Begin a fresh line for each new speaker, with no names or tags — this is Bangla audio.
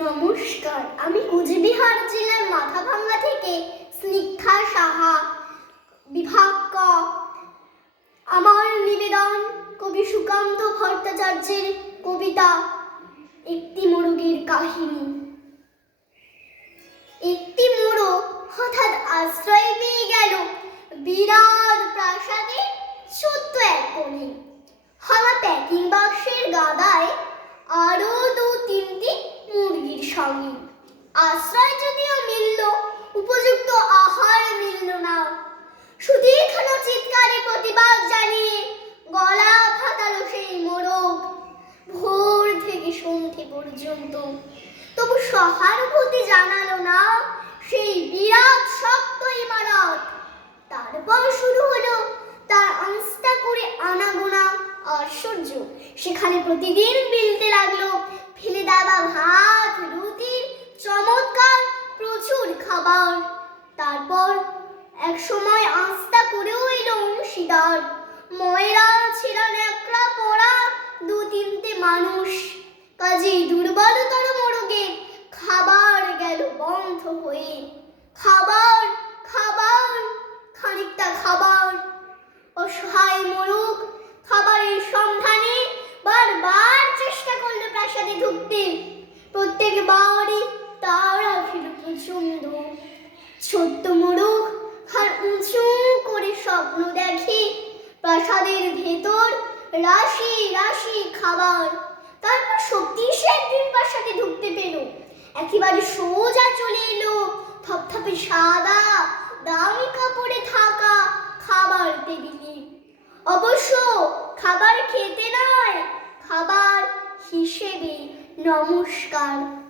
নমস্কার, আমি কুচবিহার জেলার মাথাভাঙ্গা থেকে স্নিগ্ধা সাহা বিভাগ ক আমার নিবেদন কবি সুকান্ত ভট্টাচার্যের কবিতা, একটি মোরগের কাহিনী। একটি মোড়ক হঠাৎ আশ্রয় পেয়ে গেল বিরাট প্রাসাদে ছোট্ট এক কোণে হাওয়া প্যাকিং বাক্সের গাদায় আরও দু তিনটি মুরগির সঙ্গে আশ্রয় যদিও মিলল, উপযুক্ত আহার মিলল না। সুদীর্ঘনা চিৎকারে প্রতিবাদ জানিয়ে গলা ফাটালো সেই মোরগ। ভোর থেকে সন্ধে পর্যন্ত। তবু সহানুভূতি জানালো না সেই বিরাট শক্ত ইমারত। তারপর শুরু হলো তার আংস্তা করে আনাগোনা আশ্চর্য। সেখানে প্রতিদিন মিলতে লাগল, ফেলে দেওয়া ভাত খাবার তারপর এক সময় আস্তা করেও এলো অংশীদার। ময়রা ছেঁড়া ন্যাকড়া পড়া দু তিনটে মানুষ। কাজেই দুর্বলতর মোরগে খাবার গেল বন্ধ হয়ে। খাবার খাবার, খানিকটা খাবার। অসহায় মোরগ খাবারের সন্ধানে বারবার চেষ্টা করল প্রাসাদে ঢুকতে। প্রত্যেকবারই তারা ফির প্রচণ্ড ছোট্ট মোরগ আর উঁচু করে স্বপ্ন দেখে। প্রাসাদের ভেতর রাশি রাশি খাবার। তারপর সত্যি সে একদিন প্রাসাদে ঢুকতে পেল। একেবারে সোজা চলে এলো। থপথপে সাদা, দামি কাপড়ে থাকা খাবার টেবিলে। অবশ্য খাবার খেতে নয়, খাবার হিসেবে নমস্কার।